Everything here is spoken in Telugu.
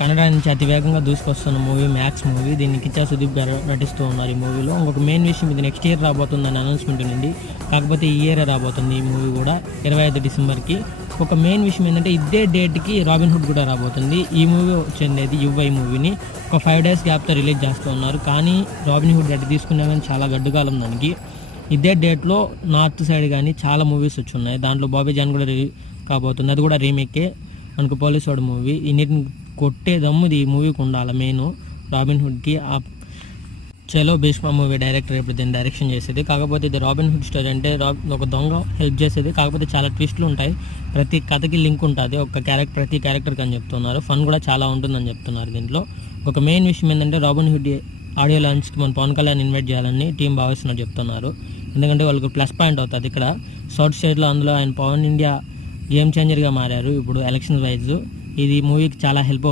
కన్నడ నుంచి అతి వేగంగా దూసుకొస్తున్న మూవీ మ్యాక్స్ మూవీ. దీన్ని కిచ్చా సుదీప్ గారు నటిస్తూ ఉన్నారు ఈ మూవీలో. ఇంకొక మెయిన్ విషయం, ఇది నెక్స్ట్ ఇయర్ రాబోతుందని అనౌన్స్మెంట్ ఉంది. కాకపోతే ఈ ఇయర్ రాబోతుంది ఈ మూవీ కూడా, 25 డిసెంబర్కి. ఒక మెయిన్ విషయం ఏంటంటే ఇదే డేట్కి రాబిన్ హుడ్ కూడా రాబోతుంది. ఈ మూవీ చెందేది యువై మూవీని ఒక 5 days గ్యాప్తో రిలీజ్ చేస్తూ ఉన్నారు. కానీ రాబిన్ హుడ్ అటు తీసుకునే కానీ చాలా గడ్డుకాలం దానికి. ఇదే డేట్లో నార్త్ సైడ్ కానీ చాలా మూవీస్ వచ్చి ఉన్నాయి. దాంట్లో బాబీ జాన్ కూడా కాబోతుంది, అది కూడా రీమేకే మనకు పోలీస్ వాడు మూవీ. ఇన్నిటిని కొట్టే దమ్ముది ఈ మూవీకి ఉండాలి మెయిన్ రాబిన్ హుడ్కి. చలో భీష్మ మూవీ డైరెక్టర్ ఇప్పుడు దీన్ని డైరెక్షన్ చేసేది. కాకపోతే ఇది రాబిన్ హుడ్ స్టోరీ, అంటే ఒక దొంగ హెల్ప్ చేసేది. కాకపోతే చాలా ట్విస్ట్లు ఉంటాయి, ప్రతి కథకి లింక్ ఉంటుంది, ప్రతి క్యారెక్టర్కి అని చెప్తున్నారు. ఫన్ కూడా చాలా ఉంటుందని చెప్తున్నారు దీంట్లో. ఒక మెయిన్ విషయం ఏంటంటే రాబిన్ హుడ్ ఆడియో లాంచ్కి మన పవన్ కళ్యాణ్ ఇన్వైట్ చేయాలని టీం భావిస్తున్నారు చెప్తున్నారు. ఎందుకంటే వాళ్ళకి ప్లస్ పాయింట్ అవుతుంది ఇక్కడ సౌత్ స్టేట్లో. అందులో ఆయన పవన్ ఇండియా గేమ్ చేంజర్గా మారారు ఇప్పుడు ఎలక్షన్ వైజ్. ఇది మూవీకి చాలా హెల్ప్ అవుతుంది.